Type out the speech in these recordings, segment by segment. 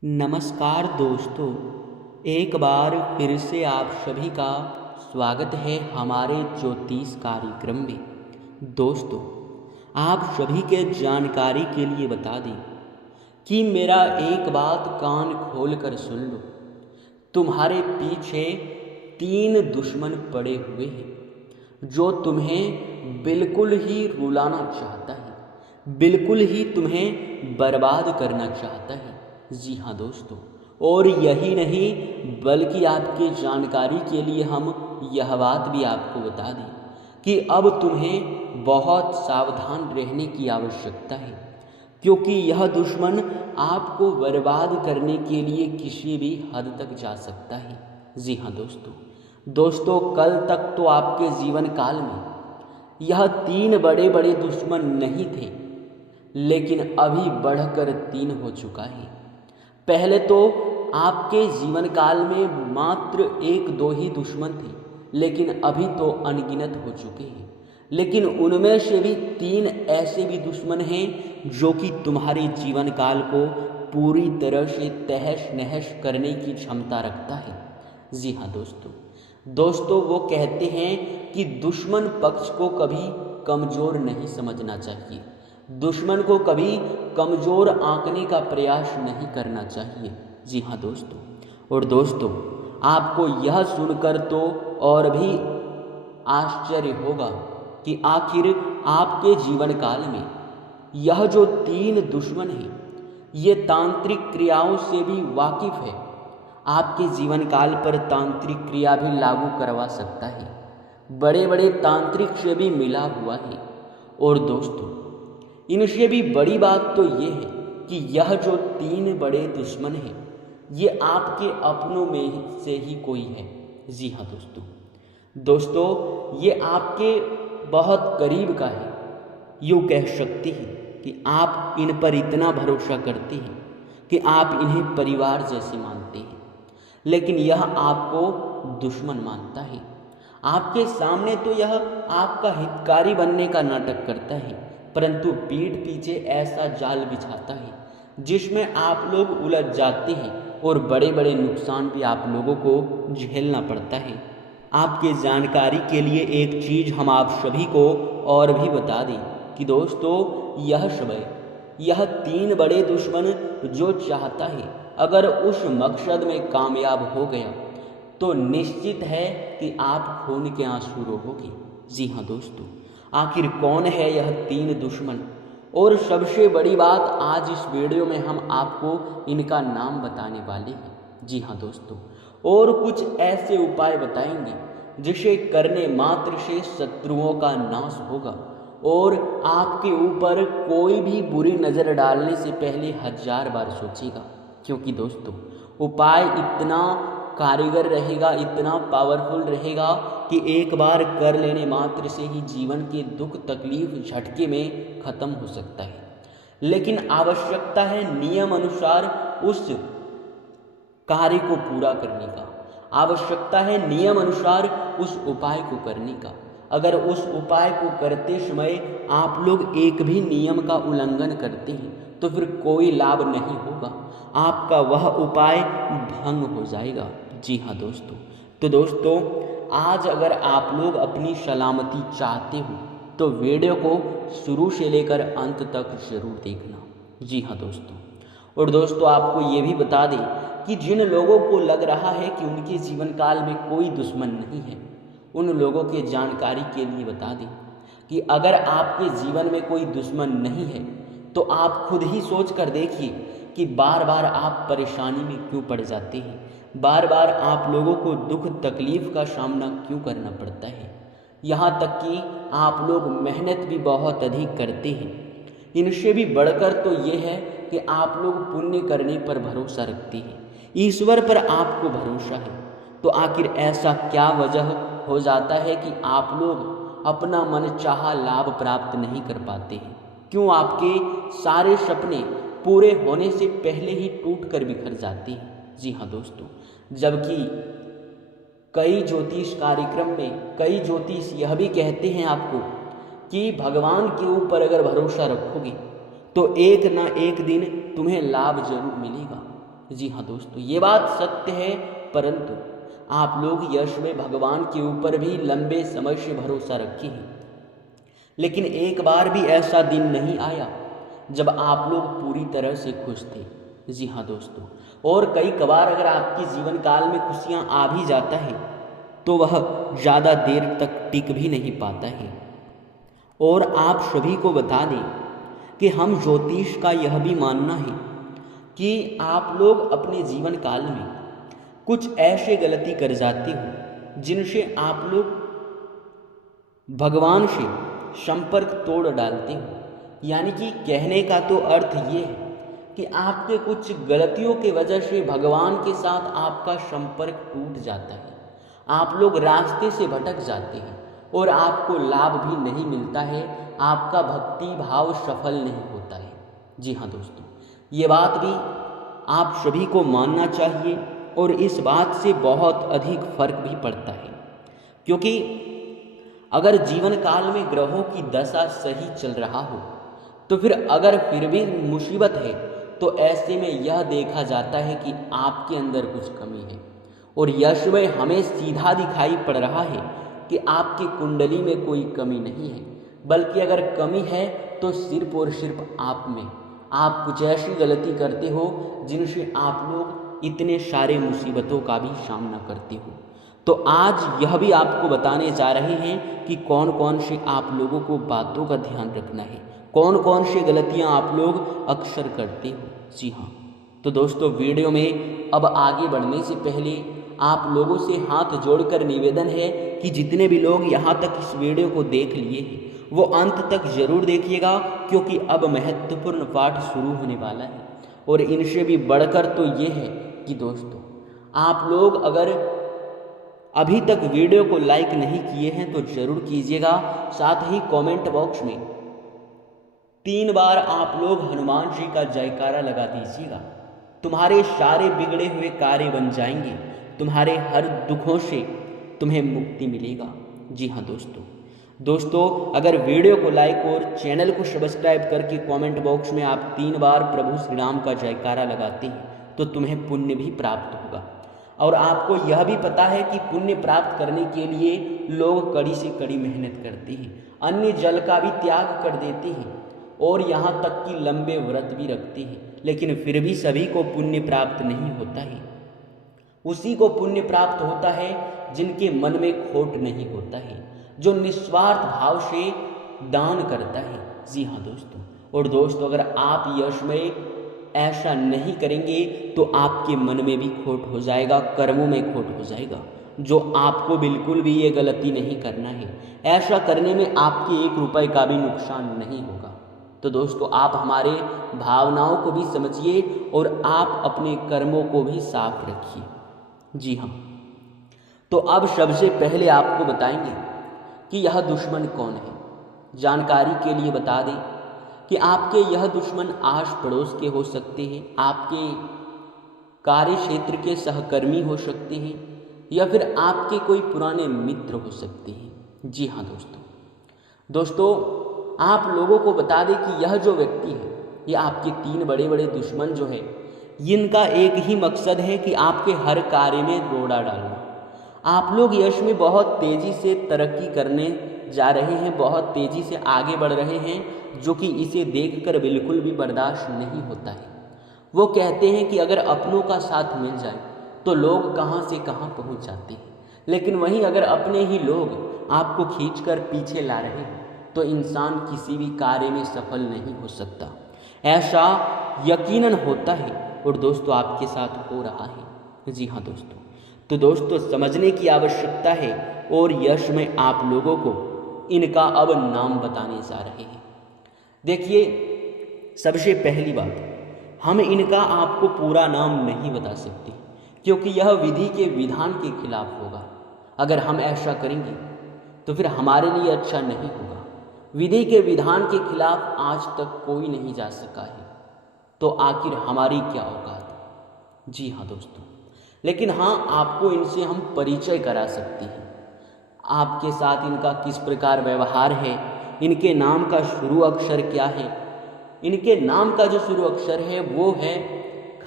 नमस्कार दोस्तों, एक बार फिर से आप सभी का स्वागत है हमारे ज्योतिष कार्यक्रम में। दोस्तों, आप सभी के जानकारी के लिए बता दें कि मेरा एक बात कान खोल कर सुन लो। तुम्हारे पीछे 3 दुश्मन पड़े हुए हैं जो तुम्हें बिल्कुल ही रुलाना चाहता है, बिल्कुल ही तुम्हें बर्बाद करना चाहता है। जी हाँ दोस्तों, और यही नहीं बल्कि आपकी जानकारी के लिए हम यह बात भी आपको बता दें कि अब तुम्हें बहुत सावधान रहने की आवश्यकता है, क्योंकि यह दुश्मन आपको बर्बाद करने के लिए किसी भी हद तक जा सकता है। जी हाँ दोस्तों, कल तक तो आपके जीवन काल में यह 3 बड़े बड़े दुश्मन नहीं थे, लेकिन अभी बढ़कर 3 हो चुका है। पहले तो आपके जीवन काल में मात्र 1-2 ही दुश्मन थे, लेकिन अभी तो अनगिनत हो चुके हैं। लेकिन उनमें से भी 3 ऐसे भी दुश्मन हैं जो कि तुम्हारे जीवन काल को पूरी तरह से तहस नहस करने की क्षमता रखता है। जी हाँ दोस्तों, वो कहते हैं कि दुश्मन पक्ष को कभी कमज़ोर नहीं समझना चाहिए, दुश्मन को कभी कमज़ोर आंकने का प्रयास नहीं करना चाहिए। जी हाँ दोस्तों, आपको यह सुनकर तो और भी आश्चर्य होगा कि आखिर आपके जीवन काल में यह जो 3 दुश्मन हैं, ये तांत्रिक क्रियाओं से भी वाकिफ़ है। आपके जीवन काल पर तांत्रिक क्रिया भी लागू करवा सकता है, बड़े बड़े तांत्रिक से भी मिला हुआ है। और दोस्तों, इनसे भी बड़ी बात तो ये है कि यह जो 3 बड़े दुश्मन हैं, ये आपके अपनों में से ही कोई है। जी हाँ दोस्तों, ये आपके बहुत करीब का है। यूँ कह सकते हैं कि आप इन पर इतना भरोसा करते हैं कि आप इन्हें परिवार जैसे मानते हैं, लेकिन यह आपको दुश्मन मानता है। आपके सामने तो यह आपका हितकारी बनने का नाटक करता है, परंतु पीठ पीछे ऐसा जाल बिछाता है जिसमें आप लोग उलझ जाते हैं और बड़े बड़े नुकसान भी आप लोगों को झेलना पड़ता है। आपके जानकारी के लिए एक चीज़ हम आप सभी को और भी बता दें कि दोस्तों, यह 3 बड़े दुश्मन जो चाहता है, अगर उस मकसद में कामयाब हो गया तो निश्चित है कि आप खून के आंसू रोओगे। जी हाँ दोस्तों, आखिर कौन है यह 3 दुश्मन? और सबसे बड़ी बात, आज इस वीडियो में हम आपको इनका नाम बताने वाले हैं। जी हाँ दोस्तों, और कुछ ऐसे उपाय बताएंगे जिसे करने मात्र से शत्रुओं का नाश होगा और आपके ऊपर कोई भी बुरी नज़र डालने से पहले 1000 बार सोचेगा, क्योंकि दोस्तों उपाय इतना कारीगर रहेगा, इतना पावरफुल रहेगा कि एक बार कर लेने मात्र से ही जीवन के दुख तकलीफ झटके में ख़त्म हो सकता है। लेकिन आवश्यकता है नियम अनुसार उस कार्य को पूरा करने का, आवश्यकता है नियम अनुसार उस उपाय को करने का। अगर उस उपाय को करते समय आप लोग एक भी नियम का उल्लंघन करते हैं तो फिर कोई लाभ नहीं होगा, आपका वह उपाय भंग हो जाएगा। जी हाँ दोस्तों, आज अगर आप लोग अपनी सलामती चाहते हो तो वीडियो को शुरू से लेकर अंत तक जरूर देखना। जी हाँ दोस्तों, और दोस्तों आपको ये भी बता दें कि जिन लोगों को लग रहा है कि उनके जीवन काल में कोई दुश्मन नहीं है, उन लोगों के जानकारी के लिए बता दें कि अगर आपके जीवन में कोई दुश्मन नहीं है तो आप खुद ही सोच कर देखिए कि बार बार आप परेशानी में क्यों पड़ जाते हैं, बार बार आप लोगों को दुख तकलीफ़ का सामना क्यों करना पड़ता है, यहाँ तक कि आप लोग मेहनत भी बहुत अधिक करते हैं। इनसे भी बढ़कर तो ये है कि आप लोग पुण्य करने पर भरोसा रखते हैं, ईश्वर पर आपको भरोसा है। तो आखिर ऐसा क्या वजह हो जाता है कि आप लोग अपना मन चाहा लाभ प्राप्त नहीं कर पाते हैं? क्यों आपके सारे सपने पूरे होने से पहले ही टूट कर बिखर जाते हैं? जी हाँ दोस्तों, जबकि कई ज्योतिष कार्यक्रम में कई ज्योतिष यह भी कहते हैं आपको कि भगवान के ऊपर अगर भरोसा रखोगे तो एक ना एक दिन तुम्हें लाभ जरूर मिलेगा। जी हाँ दोस्तों, ये बात सत्य है, परंतु आप लोग यश में भगवान के ऊपर भी लंबे समय से भरोसा रखे हैं, लेकिन एक बार भी ऐसा दिन नहीं आया जब आप लोग पूरी तरह से खुश थे। जी हाँ दोस्तों, और कई कबार अगर आपके जीवन काल में खुशियाँ आ भी जाता है तो वह ज़्यादा देर तक टिक भी नहीं पाता है। और आप सभी को बता दें कि हम ज्योतिष का यह भी मानना है कि आप लोग अपने जीवन काल में कुछ ऐसे गलती कर जाते हो जिनसे आप लोग भगवान से संपर्क तोड़ डालते हो। यानी कि कहने का तो अर्थ ये है कि आपके कुछ गलतियों की वजह से भगवान के साथ आपका संपर्क टूट जाता है, आप लोग रास्ते से भटक जाते हैं और आपको लाभ भी नहीं मिलता है, आपका भक्ति भाव सफल नहीं होता है। जी हाँ दोस्तों, ये बात भी आप सभी को मानना चाहिए और इस बात से बहुत अधिक फर्क भी पड़ता है, क्योंकि अगर जीवन काल में ग्रहों की दशा सही चल रहा हो तो फिर अगर फिर भी मुसीबत है तो ऐसे में यह देखा जाता है कि आपके अंदर कुछ कमी है। और यश में हमें सीधा दिखाई पड़ रहा है कि आपकी कुंडली में कोई कमी नहीं है, बल्कि अगर कमी है तो सिर्फ और सिर्फ आप में। आप कुछ ऐसी गलती करते हो जिनसे आप लोग इतने सारे मुसीबतों का भी सामना करते हो। तो आज यह भी आपको बताने जा रहे हैं कि कौन कौन से आप लोगों को बातों का ध्यान रखना है, कौन कौन सी गलतियां आप लोग अक्सर करते हो। जी हाँ, तो दोस्तों वीडियो में अब आगे बढ़ने से पहले आप लोगों से हाथ जोड़कर निवेदन है कि जितने भी लोग यहाँ तक इस वीडियो को देख लिए हैं वो अंत तक जरूर देखिएगा, क्योंकि अब महत्वपूर्ण पाठ शुरू होने वाला है। और इनसे भी बढ़कर तो ये है कि दोस्तों आप लोग अगर अभी तक वीडियो को लाइक नहीं किए हैं तो जरूर कीजिएगा। साथ ही कमेंट बॉक्स में 3 बार आप लोग हनुमान जी का जयकारा लगा दीजिएगा। तुम्हारे सारे बिगड़े हुए कार्य बन जाएंगे, तुम्हारे हर दुखों से तुम्हें मुक्ति मिलेगा। जी हाँ दोस्तों अगर वीडियो को लाइक और चैनल को सब्सक्राइब करके कमेंट बॉक्स में आप 3 बार प्रभु श्री राम का जयकारा लगाते हैं तो तुम्हें पुण्य भी प्राप्त होगा। और आपको यह भी पता है कि पुण्य प्राप्त करने के लिए लोग कड़ी से कड़ी मेहनत करते हैं, अन्य जल का भी त्याग कर देते हैं और यहाँ तक कि लंबे व्रत भी रखते हैं, लेकिन फिर भी सभी को पुण्य प्राप्त नहीं होता है। उसी को पुण्य प्राप्त होता है जिनके मन में खोट नहीं होता है, जो निस्वार्थ भाव से दान करता है। जी हाँ दोस्तों, और दोस्तों अगर आप यश में ऐसा नहीं करेंगे तो आपके मन में भी खोट हो जाएगा, कर्मों में खोट हो जाएगा, जो आपको बिल्कुल भी ये गलती नहीं करना है। ऐसा करने में आपके 1 रुपए का भी नुकसान नहीं होगा। तो दोस्तों आप हमारे भावनाओं को भी समझिए और आप अपने कर्मों को भी साफ रखिए। जी हाँ, तो अब सबसे पहले आपको बताएंगे कि यह दुश्मन कौन है। जानकारी के लिए बता दें कि आपके यह दुश्मन आस पड़ोस के हो सकते हैं, आपके कार्य क्षेत्र के सहकर्मी हो सकते हैं, या फिर आपके कोई पुराने मित्र हो सकते हैं। जी हाँ दोस्तों आप लोगों को बता दें कि यह जो व्यक्ति है, ये आपके 3 बड़े बड़े दुश्मन जो है, इनका एक ही मकसद है कि आपके हर कार्य में रोड़ा डालना। आप लोग यश में बहुत तेज़ी से तरक्की करने जा रहे हैं, बहुत तेज़ी से आगे बढ़ रहे हैं, जो कि इसे देखकर बिल्कुल भी बर्दाश्त नहीं होता है। वो कहते हैं कि अगर अपनों का साथ मिल जाए तो लोग कहाँ से कहाँ पहुँच जाते हैं, लेकिन वहीं अगर अपने ही लोग आपको खींचकर पीछे ला रहे हैं तो इंसान किसी भी कार्य में सफल नहीं हो सकता। ऐसा यकीनन होता है और दोस्तों आपके साथ हो रहा है। जी हाँ तो दोस्तों समझने की आवश्यकता है और यश में आप लोगों को इनका अब नाम बताने जा रहे हैं। देखिए, सबसे पहली बात, हम इनका आपको पूरा नाम नहीं बता सकते क्योंकि यह विधि के विधान के खिलाफ होगा। अगर हम ऐसा करेंगे तो फिर हमारे लिए अच्छा नहीं होगा। विधि के विधान के खिलाफ आज तक कोई नहीं जा सका है, तो आखिर हमारी क्या औकात। जी हाँ दोस्तों, लेकिन हाँ आपको इनसे हम परिचय करा सकते हैं। आपके साथ इनका किस प्रकार व्यवहार है, इनके नाम का शुरू अक्षर क्या है। इनके नाम का जो शुरू अक्षर है वो है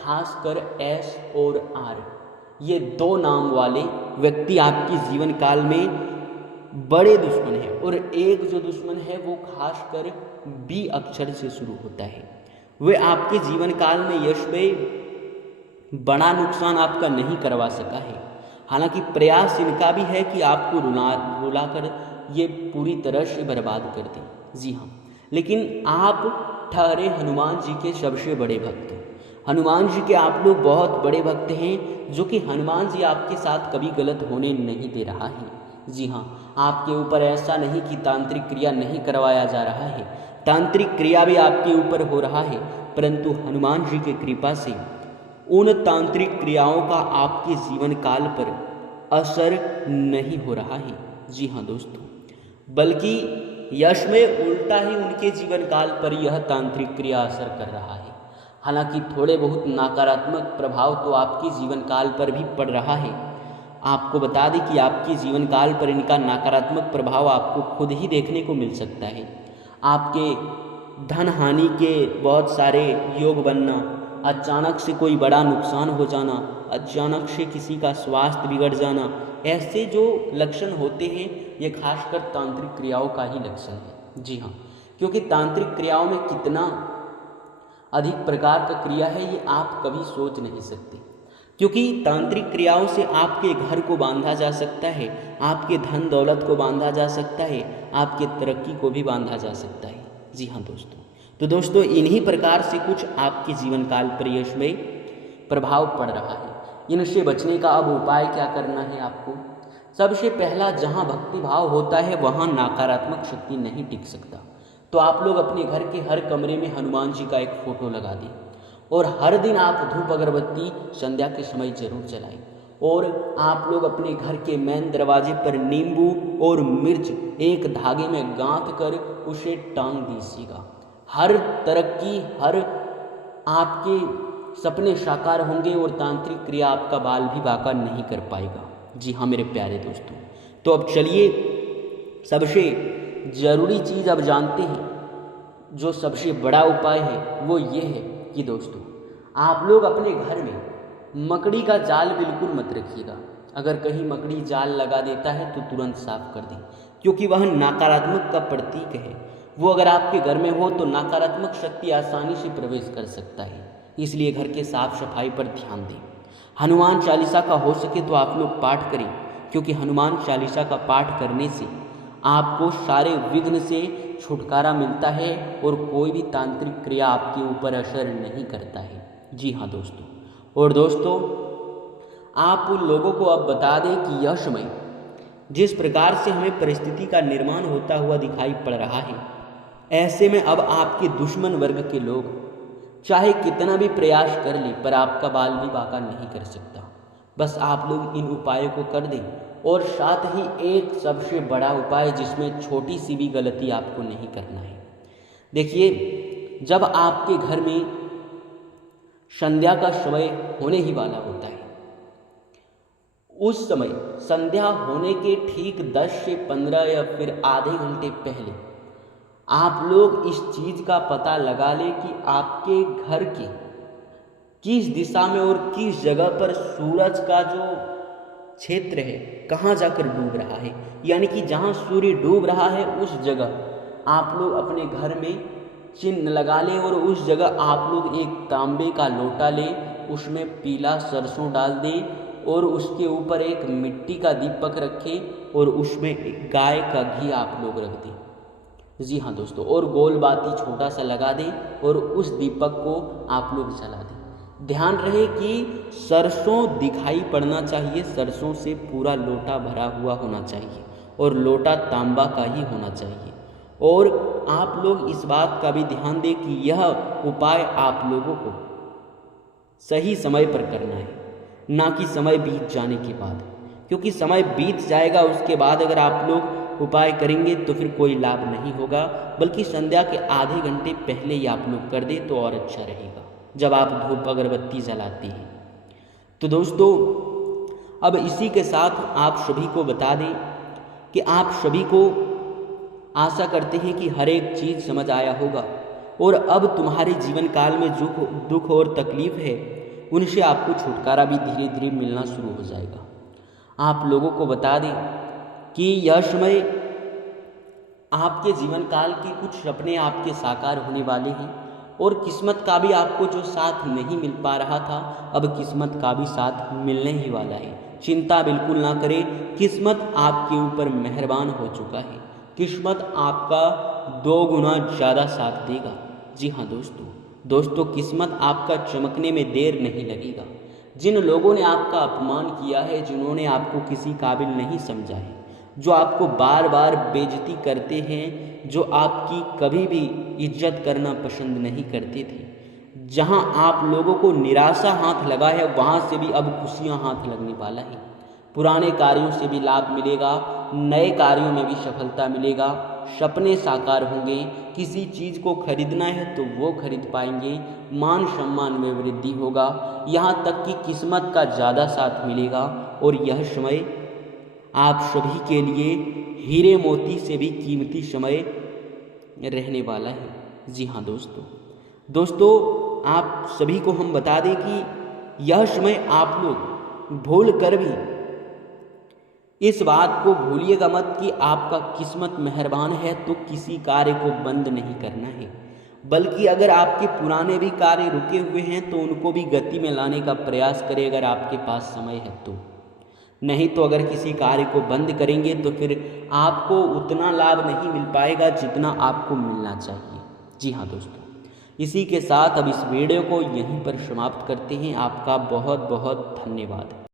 खासकर एस और आर, ये 2 नाम वाले व्यक्ति आपके जीवन काल में बड़े दुश्मन हैं। और एक जो दुश्मन है वो खासकर बी अक्षर से शुरू होता है। वे आपके जीवन काल में यश में बड़ा नुकसान आपका नहीं करवा सका है। हालांकि प्रयास इनका भी है कि आपको रुलाकर ये पूरी तरह से बर्बाद कर दें। जी हाँ, लेकिन आप ठहरे हनुमान जी के सबसे बड़े भक्त। हनुमान जी के आप लोग बहुत बड़े भक्त हैं, जो कि हनुमान जी आपके साथ कभी गलत होने नहीं दे रहा है। जी हाँ, आपके ऊपर ऐसा नहीं कि तांत्रिक क्रिया नहीं करवाया जा रहा है, तांत्रिक क्रिया भी आपके ऊपर हो रहा है, परंतु हनुमान जी की कृपा से उन तांत्रिक क्रियाओं का आपके जीवन काल पर असर नहीं हो रहा है। जी हाँ दोस्तों, बल्कि यश में उल्टा ही उनके जीवन काल पर यह तांत्रिक क्रिया असर कर रहा है। हालांकि थोड़े बहुत नकारात्मक प्रभाव तो आपके जीवन काल पर भी पड़ रहा है। आपको बता दें कि आपके जीवन काल पर इनका नकारात्मक प्रभाव आपको खुद ही देखने को मिल सकता है। आपके धन हानि के बहुत सारे योग बनना, अचानक से कोई बड़ा नुकसान हो जाना, अचानक से किसी का स्वास्थ्य बिगड़ जाना, ऐसे जो लक्षण होते हैं ये खासकर तांत्रिक क्रियाओं का ही लक्षण है। जी हाँ, क्योंकि तांत्रिक क्रियाओं में कितना अधिक प्रकार का क्रिया है ये आप कभी सोच नहीं सकते। क्योंकि तांत्रिक क्रियाओं से आपके घर को बांधा जा सकता है, आपके धन दौलत को बांधा जा सकता है, आपके तरक्की को भी बांधा जा सकता है। जी हाँ दोस्तों, तो दोस्तों इन्हीं प्रकार से कुछ आपके जीवन काल पर यश में प्रभाव पड़ रहा है। इनसे बचने का अब उपाय क्या करना है आपको? सबसे पहला, जहाँ भक्ति भाव होता है वहाँ नकारात्मक शक्ति नहीं टिक सकता। तो आप लोग अपने घर के हर कमरे में हनुमान जी का एक फोटो लगा दें और हर दिन आप धूप अगरबत्ती संध्या के समय जरूर जलाएं। और आप लोग अपने घर के मेन दरवाजे पर नींबू और मिर्च एक धागे में गांथ कर उसे टांग दीजिएगा। हर तरक्की, हर आपके सपने साकार होंगे और तांत्रिक क्रिया आपका बाल भी बाका नहीं कर पाएगा। जी हाँ मेरे प्यारे दोस्तों, तो अब चलिए सबसे ज़रूरी चीज़ अब जानते हैं। जो सबसे बड़ा उपाय है वो ये है कि दोस्तों आप लोग अपने घर में मकड़ी का जाल बिल्कुल मत रखिएगा। अगर कहीं मकड़ी जाल लगा देता है तो तुरंत साफ कर दें, क्योंकि वह नकारात्मक का प्रतीक है। वो अगर आपके घर में हो तो नकारात्मक शक्ति आसानी से प्रवेश कर सकता है। इसलिए घर के साफ सफाई पर ध्यान दें। हनुमान चालीसा का हो सके तो आप लोग पाठ करें, क्योंकि हनुमान चालीसा का पाठ करने से आपको सारे विघ्न से छुटकारा मिलता है और कोई भी तांत्रिक क्रिया आपके ऊपर असर नहीं करता है। जी हाँ दोस्तों, और दोस्तों आप उन लोगों को अब बता दें कि यह समय जिस प्रकार से हमें परिस्थिति का निर्माण होता हुआ दिखाई पड़ रहा है, ऐसे में अब आपके दुश्मन वर्ग के लोग चाहे कितना भी प्रयास कर ले पर आपका बाल भी बाका नहीं कर सकता। बस आप लोग इन उपायों को कर दें। और साथ ही एक सबसे बड़ा उपाय जिसमें छोटी सी भी गलती आपको नहीं करना है। देखिए, जब आपके घर में संध्या का समय होने ही वाला होता है, उस समय संध्या होने के ठीक 10 से 15 या फिर आधे घंटे पहले आप लोग इस चीज़ का पता लगा लें कि आपके घर के किस दिशा में और किस जगह पर सूरज का जो क्षेत्र है कहाँ जाकर डूब रहा है। यानी कि जहाँ सूर्य डूब रहा है उस जगह आप लोग अपने घर में चिन्ह लगा लें और उस जगह आप लोग एक तांबे का लोटा लें, उसमें पीला सरसों डाल दें और उसके ऊपर एक मिट्टी का दीपक रखें और उसमें एक गाय का घी आप लोग रख दें। जी हाँ दोस्तों, और गोल बाती छोटा सा लगा दें और उस दीपक को आप लोग जला दें। ध्यान रहे कि सरसों दिखाई पड़ना चाहिए, सरसों से पूरा लोटा भरा हुआ होना चाहिए और लोटा तांबा का ही होना चाहिए। और आप लोग इस बात का भी ध्यान दें कि यह उपाय आप लोगों को सही समय पर करना है, ना कि समय बीत जाने के बाद। क्योंकि समय बीत जाएगा उसके बाद अगर आप लोग उपाय करेंगे तो फिर कोई लाभ नहीं होगा, बल्कि संध्या के आधे घंटे पहले ही आप लोग कर दें तो और अच्छा रहेगा, जब आप धूप अगरबत्ती जलाती हैं। तो दोस्तों अब इसी के साथ आप सभी को बता दें कि आप सभी को आशा करते हैं कि हर एक चीज़ समझ आया होगा और अब तुम्हारे जीवन काल में दुख और तकलीफ है उनसे आपको छुटकारा भी धीरे धीरे मिलना शुरू हो जाएगा। आप लोगों को बता दें कि यह समय आपके जीवन काल के कुछ सपने आपके साकार होने वाले हैं और किस्मत का भी आपको जो साथ नहीं मिल पा रहा था, अब किस्मत का भी साथ मिलने ही वाला है। चिंता बिल्कुल ना करें, किस्मत आपके ऊपर मेहरबान हो चुका है। किस्मत आपका 2 गुना ज़्यादा साथ देगा। जी हाँ दोस्तों, किस्मत आपका चमकने में देर नहीं लगेगा। जिन लोगों ने आपका अपमान किया है, जिन्होंने आपको किसी काबिल नहीं समझा है, जो आपको बार बार बेइज्जती करते हैं, जो आपकी कभी भी इज्जत करना पसंद नहीं करते थे, जहां आप लोगों को निराशा हाथ लगा है, वहां से भी अब खुशियां हाथ लगने वाला है। पुराने कार्यों से भी लाभ मिलेगा, नए कार्यों में भी सफलता मिलेगा, सपने साकार होंगे। किसी चीज़ को खरीदना है तो वो खरीद पाएंगे, मान सम्मान में वृद्धि होगा, यहाँ तक कि किस्मत का ज़्यादा साथ मिलेगा। और यह समय आप सभी के लिए हीरे मोती से भी कीमती समय रहने वाला है। जी हाँ दोस्तों, आप सभी को हम बता दें कि यह समय आप लोग भूल कर भी इस बात को भूलिएगा मत कि आपका किस्मत मेहरबान है तो किसी कार्य को बंद नहीं करना है, बल्कि अगर आपके पुराने भी कार्य रुके हुए हैं तो उनको भी गति में लाने का प्रयास करें, अगर आपके पास समय है तो। नहीं तो अगर किसी कार्य को बंद करेंगे तो फिर आपको उतना लाभ नहीं मिल पाएगा जितना आपको मिलना चाहिए। जी हाँ दोस्तों, इसी के साथ अब इस वीडियो को यहीं पर समाप्त करते हैं। आपका बहुत बहुत धन्यवाद।